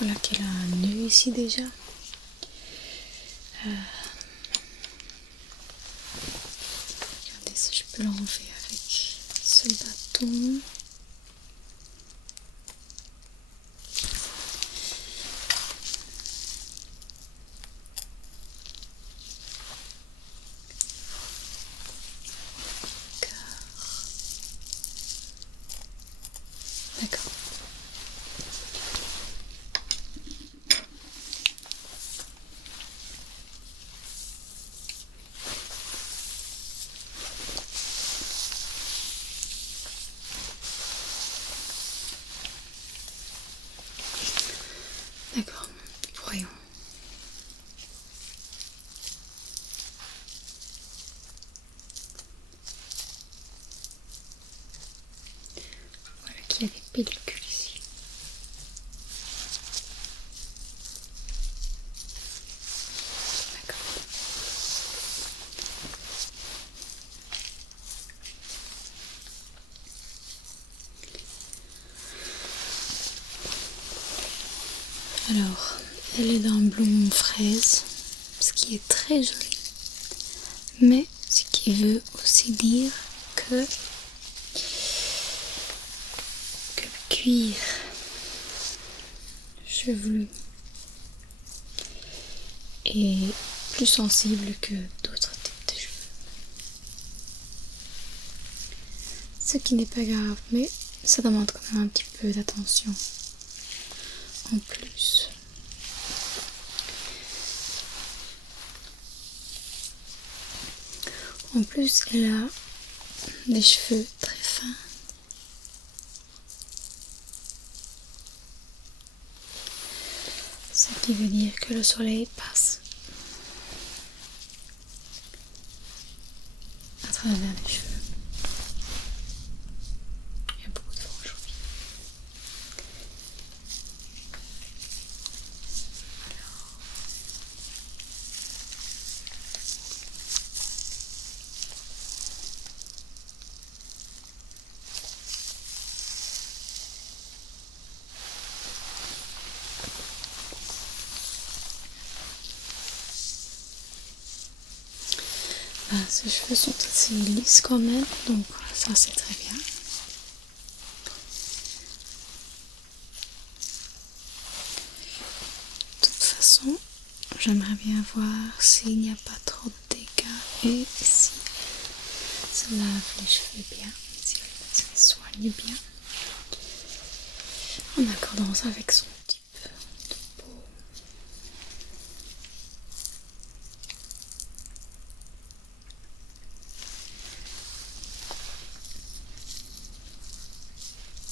Voilà qu'elle a un nœud ici déjà. Regardez si je peux l'enlever avec ce bâton. D'accord. D'accord, voyons. Voilà qu'il y a des pellicules ici. D'accord. Alors, elle est d'un blond fraise, ce qui est très joli, mais ce qui veut aussi dire que le cuir chevelu est plus sensible que d'autres types de cheveux. Ce qui n'est pas grave, mais ça demande quand même un petit peu d'attention en plus. En plus, elle a des cheveux très fins. Ce qui veut dire que le soleil passe à travers les cheveux. Il y a beaucoup de vent aujourd'hui. Ses cheveux sont assez lisses quand même, donc ça c'est très bien. De toute façon, j'aimerais bien voir s'il n'y a pas trop de dégâts et si elle se lave les cheveux bien, si elle se les soigne bien, en accordance avec son type de peau.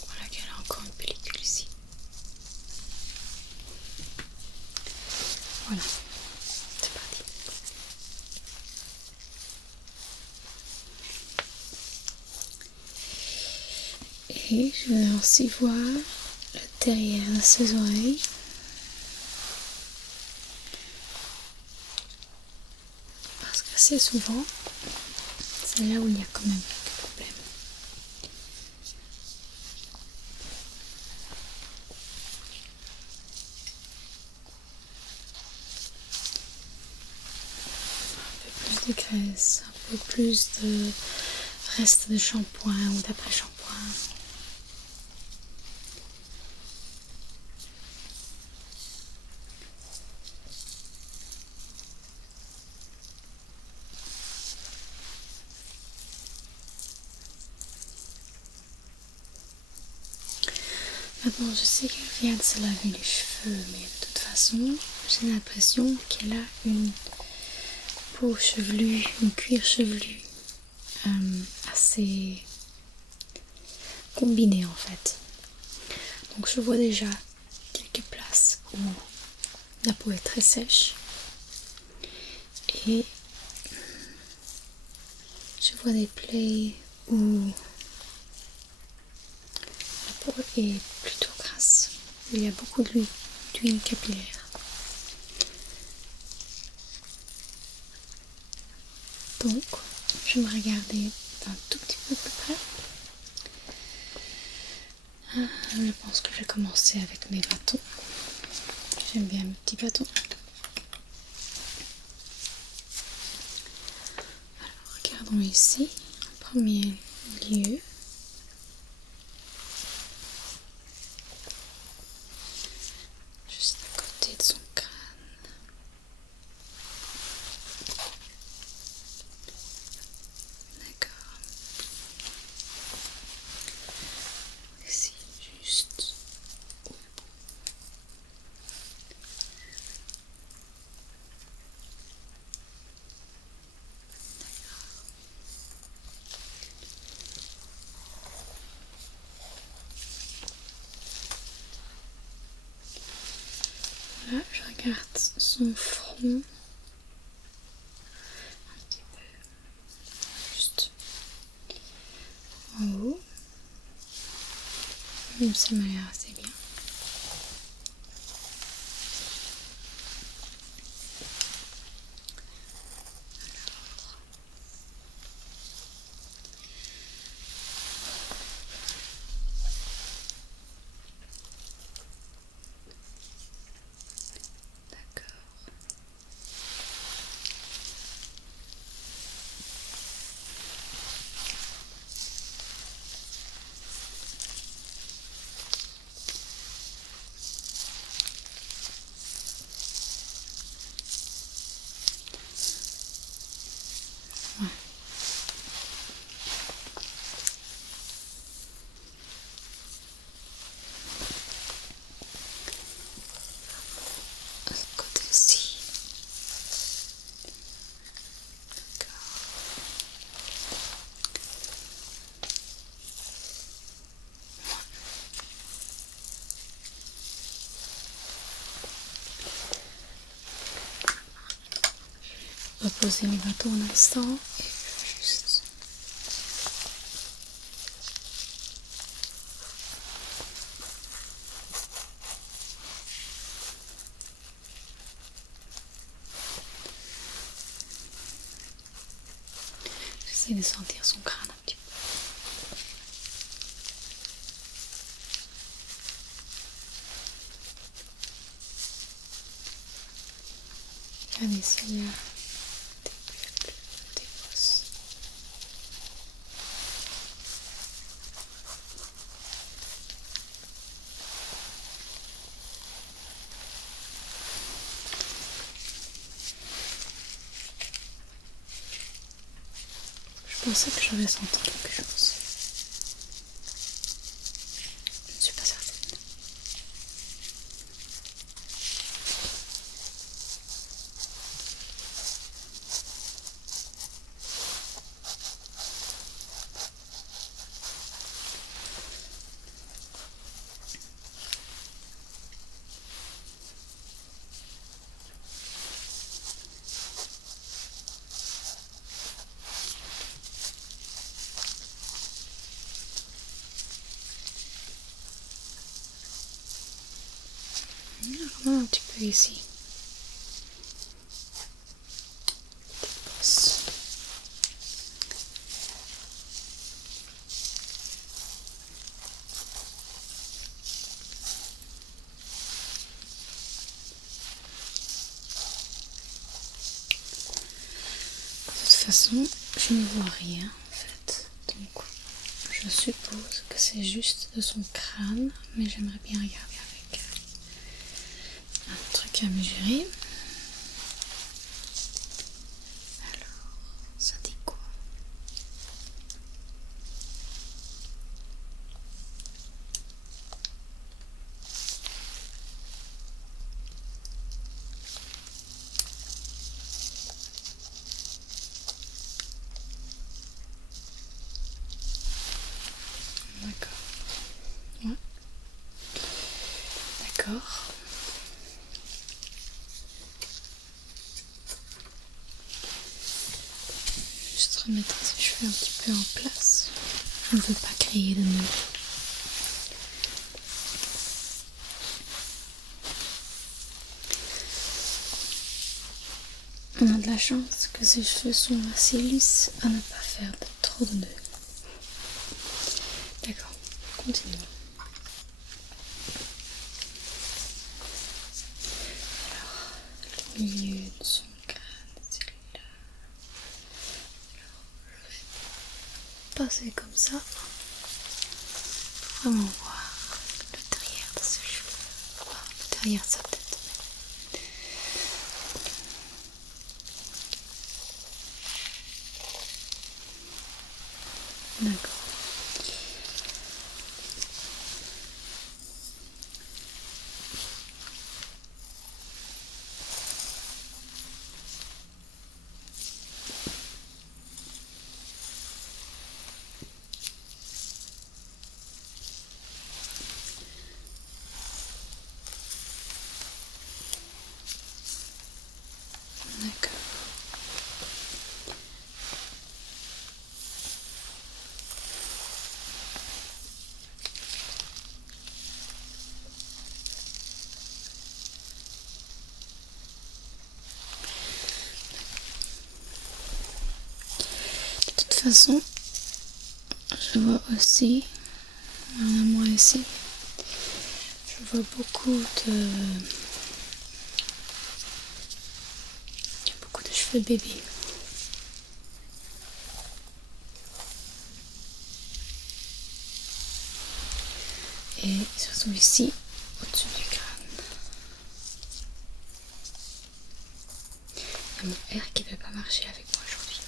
Voilà qu'elle a encore une pellicule ici. Voilà, c'est parti. Et je vais aussi voir le derrière de ses oreilles. Parce qu'assez souvent, c'est là où il y a quand même quelques problèmes. Un peu plus de graisse, un peu plus de reste de shampoing ou d'après-shampoing. Maintenant, je sais qu'elle vient de se laver les cheveux, mais de toute façon, j'ai l'impression qu'elle a une peau chevelue, une cuir chevelu assez combinée en fait. Donc je vois déjà quelques places où la peau est très sèche et je vois des plaies où la peau est plutôt grasse. Il y a beaucoup d'huile capillaire. Donc je vais regarder d'un tout petit peu plus près. Je pense que je vais commencer avec mes bâtons. J'aime bien mes petits bâtons. Alors, regardons ici, en premier lieu. Juste à côté de son crâne. D'accord. Ici, juste. Là, je regarde son front. Un petit peu. Juste en haut. Ça m'a l'air assez bien. D'accord. Ouais. De ce côté-ci. D'accord. Reposer mes bâtons un instant et juste j'essaie de sentir son crâne un petit peu. Regardez s'il y a des bosses. Je pensais que j'avais senti quelque chose. Je ne suis pas certaine. Vraiment un petit peu ici. Petite bosse. De toute façon, je ne vois rien en fait. Donc, je suppose que c'est juste de son crâne, mais j'aimerais bien regarder avec un truc à mesurer. Alors, ça dit quoi? D'accord. Ouais. D'accord. Juste remettre ses cheveux un petit peu en place. Je ne veux pas créer de nœuds. On a de la chance que ses cheveux sont assez lisses à ne pas faire trop de nœuds. D'accord, continuons. milieu de son crâne, celle-là. Alors, je vais passer comme ça pour vraiment voir le derrière de ses cheveux, voir le derrière de sa tête. D'accord. D'accord. De toute façon, je vois aussi, moi ici, je vois beaucoup de cheveux bébés. Et surtout ici, au-dessus du crâne. Il y a mon père qui ne veut pas marcher avec moi aujourd'hui.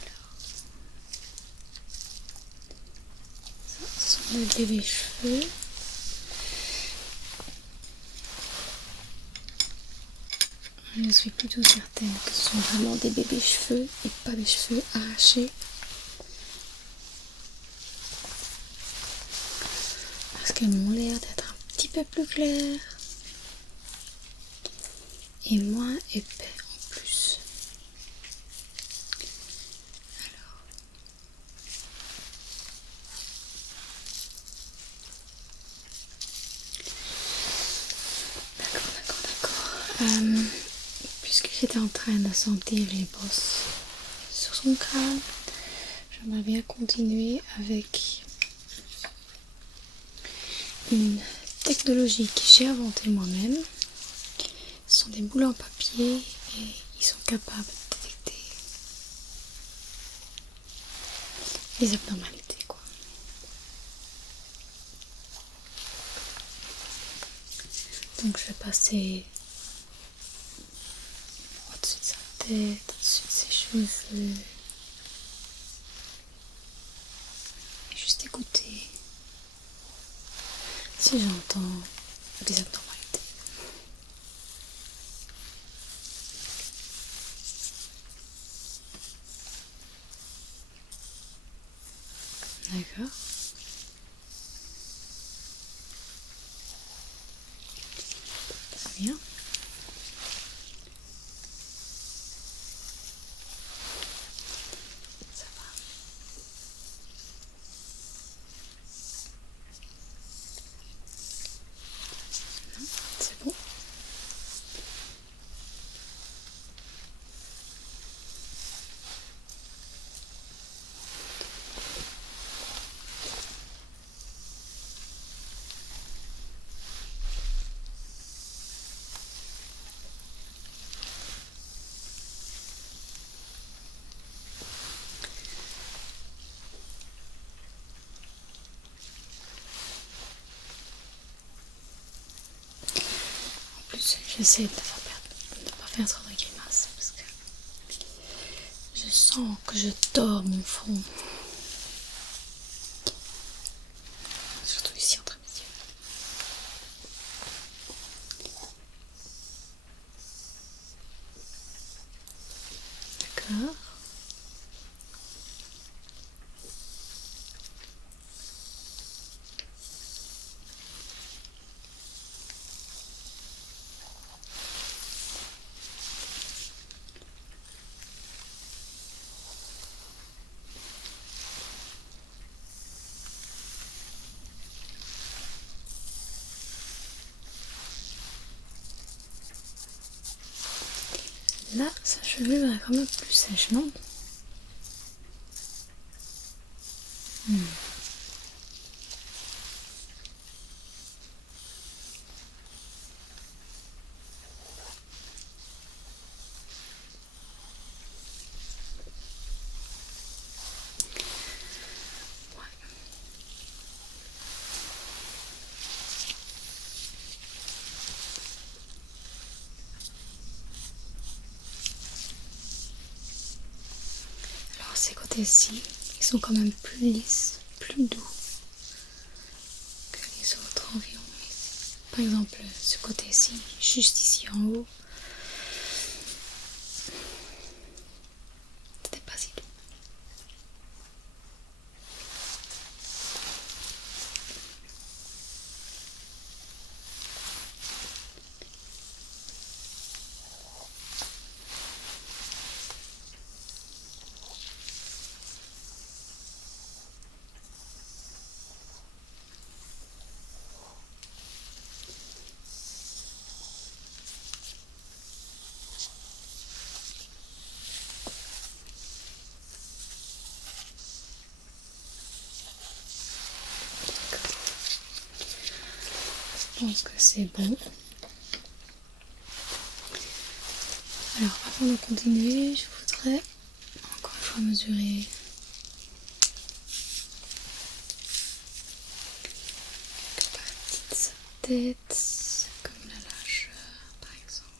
Alors, ça, ce sont des bébés cheveux. Je suis plutôt certaine que ce sont vraiment des bébés cheveux et pas des cheveux arrachés. Parce qu'elles m'ont l'air d'être un petit peu plus claires et moins épais en plus. Alors. D'accord. Puisque j'étais en train de sentir les bosses sur son crâne, j'aimerais bien continuer avec une technologie que j'ai inventée moi-même. Ce sont des boules en papier et ils sont capables de détecter les abnormalités, quoi. Donc je vais passer au-dessus de sa tête, au-dessus de ses cheveux et juste écouter si j'entends des abnormalités. D'accord. Très bien. Ça va. C'est bon. En plus, j'essaie de ne pas faire trop de grimaces parce que je sens que je tords mon front. Surtout ici entre mes yeux. D'accord. Là, sa chevelure est quand même plus sèche, non? Alors ces côtés-ci, ils sont quand même plus lisses, plus doux que les autres environ. Par exemple, ce côté-ci, juste ici en haut, c'était pas si doux. Je pense que c'est bon. Alors avant de continuer, je voudrais encore une fois mesurer quelques parties de sa tête, comme la largeur par exemple.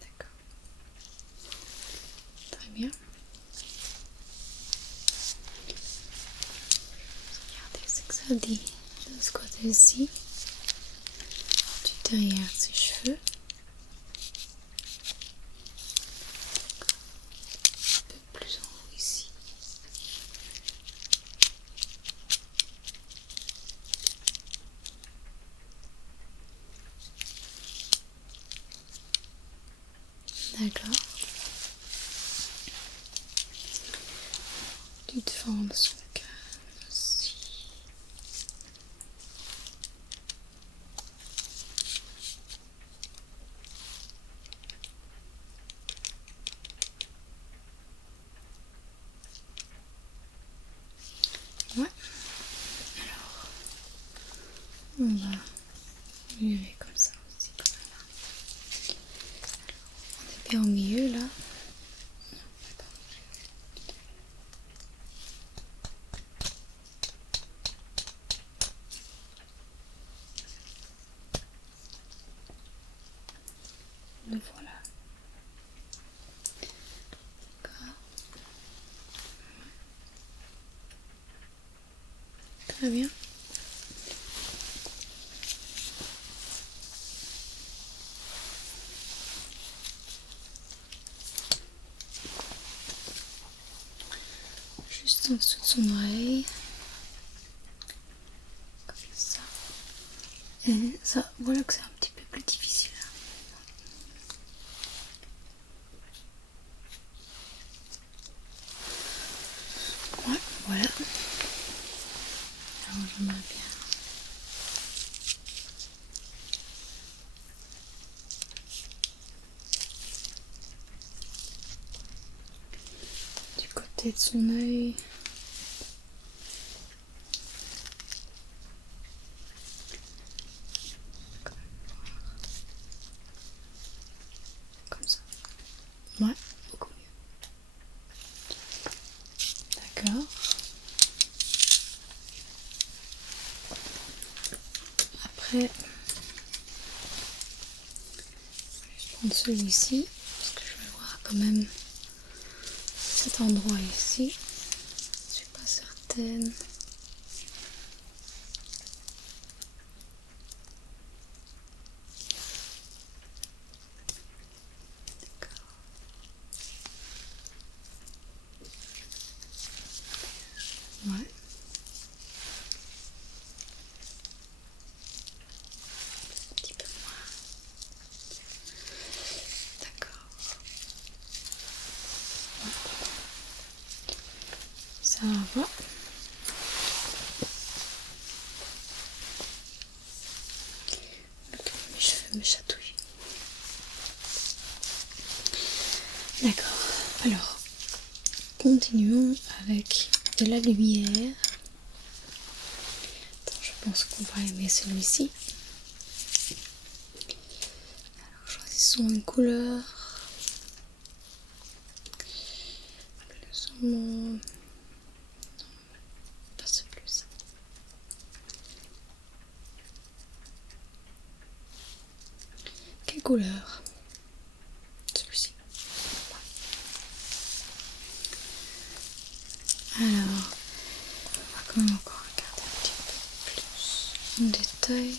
D'accord. Très bien. Regardez ce que ça dit de ce côté-ci, du derrière de ses cheveux. Un peu plus en haut ici. D'accord. Du devant de son crâne aussi. Ouais. Alors, on va mesurer comme ça aussi, quand même. On est bien au milieu là. Le voilà. D'accord. Très bien. Juste en dessous de son oreille. Comme ça. Et ça, voilà que c'est un petit peu plus difficile. Ouais, voilà. Alors j'aimerais bien. Du côté de son œil. Comme ça. Ouais, beaucoup mieux. D'accord. Après, je vais prendre celui-ci, parce que je vais voir quand même cet endroit ici. Je suis pas certaine. D'accord. Ouais. Un petit peu moins. D'accord. Ça va. Mes cheveux me chatouillent. D'accord. Alors, continuons avec de la lumière. pense qu'on va aimer celui-ci. Alors choisissons une couleur. Plus ou moins. Non, pas celui-ci. Quelle couleur? Celui-ci. Alors, on va quand même encore regarder un petit peu plus en détail.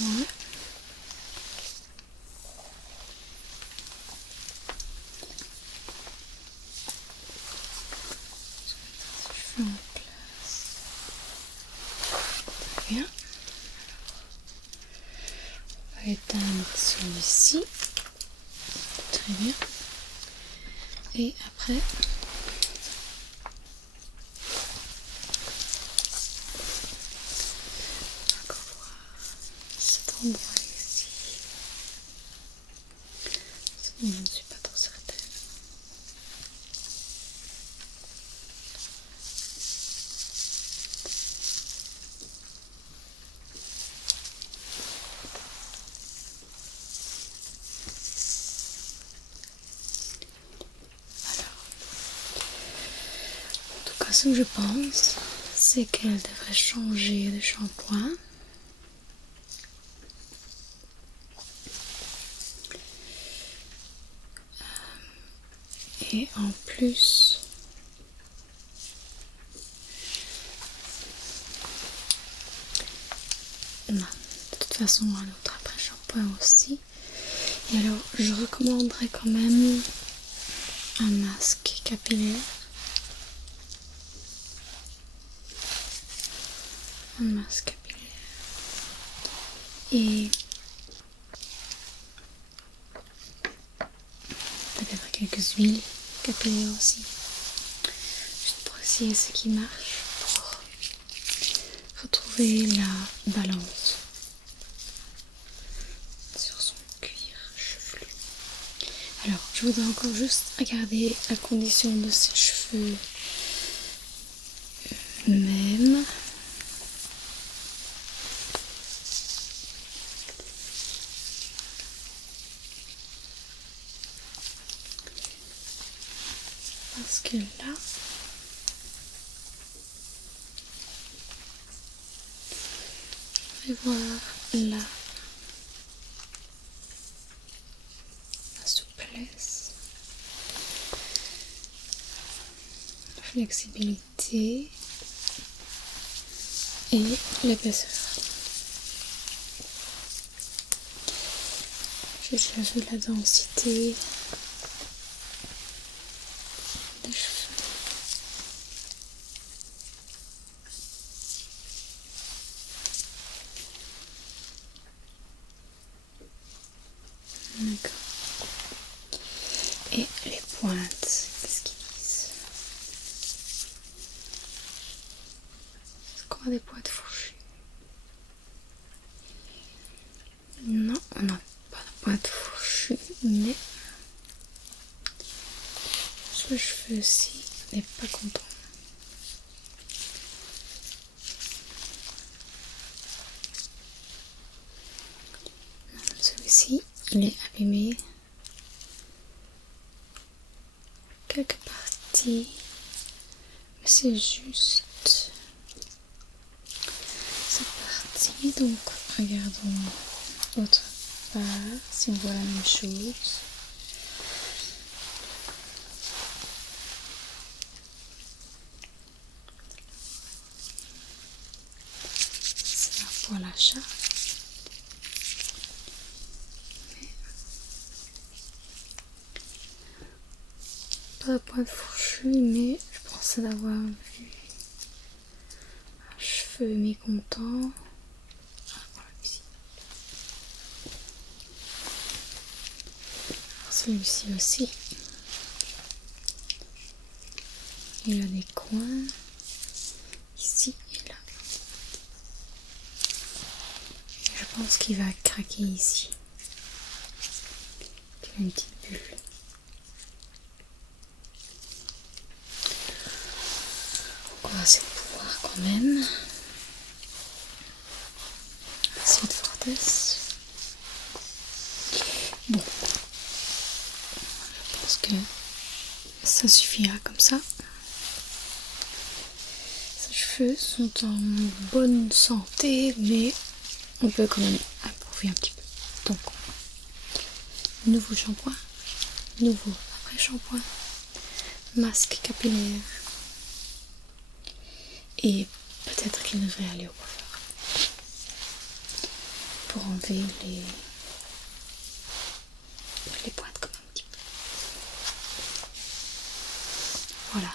Ouais. Je fais en place. Très bien. On va éteindre celui-ci. Très bien. Et après, encore voir cet endroit ici. Je ne suis pas trop certaine. En tout cas, ce que je pense, c'est qu'elle devrait changer de shampoing. Et en plus, non, de toute façon, un autre après shampoing aussi. Et alors, je recommanderais quand même un masque capillaire. Un masque capillaire. Et peut-être quelques huiles capillaires aussi. Juste pour essayer ce qui marche. Pour retrouver la balance sur son cuir chevelu. Alors, je voudrais encore juste regarder la condition de ses cheveux même. Parce que là, je vais voir là la souplesse, la flexibilité et l'épaisseur. J'ai déjà vu la densité des cheveux. D'accord. Et les pointes, qu'est-ce qu'ils disent? Est-ce qu'on a des pointes fourchues? Non, on n'a pas de pointes fourchues, mais ce cheveu-ci n'est pas content. Celui-ci, il est abîmé. Quelques parties, mais c'est juste cette partie. Donc, regardons l'autre part si on voit la même chose. C'est un poil à chat. Pas de pointe fourchue, mais je pensais d'avoir vu un cheveu mécontent. Ah, voilà, ici. Alors, celui-ci aussi. Il a des coins ici et là. Je pense qu'il va craquer ici. Il a une petite bulle. On va essayer de pouvoir quand même. Assez de fortesse. Bon. Je pense que ça suffira comme ça. Ses cheveux sont en bonne santé, mais on peut quand même approuver un petit peu. Donc, nouveau shampoing, nouveau après shampoing, masque capillaire. Et peut-être qu'il devrait aller au coiffeur pour enlever les pointes comme un petit peu. Voilà.